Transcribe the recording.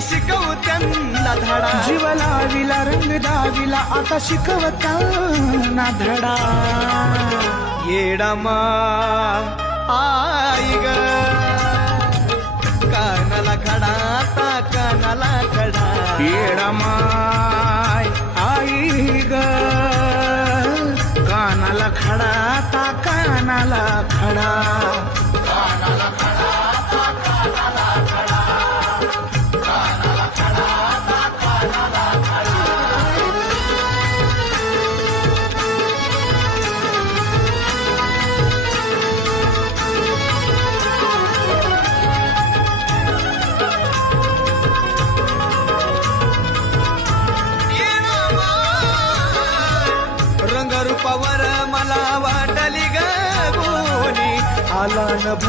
शिकवू त्यांना धडा. जीव लाविला रंग दाविला आता शिकवताना धडा. येडामा आई ग कानाला खडा ता कानाला खडा. येडामाय आई ग कानाला खडा ता कानाला खडा. कानाला खडा ता कानाला खडा. कानाला खडा ता कानाला खडा. रंगरूपावर मला वाटली ग गोरी. आला न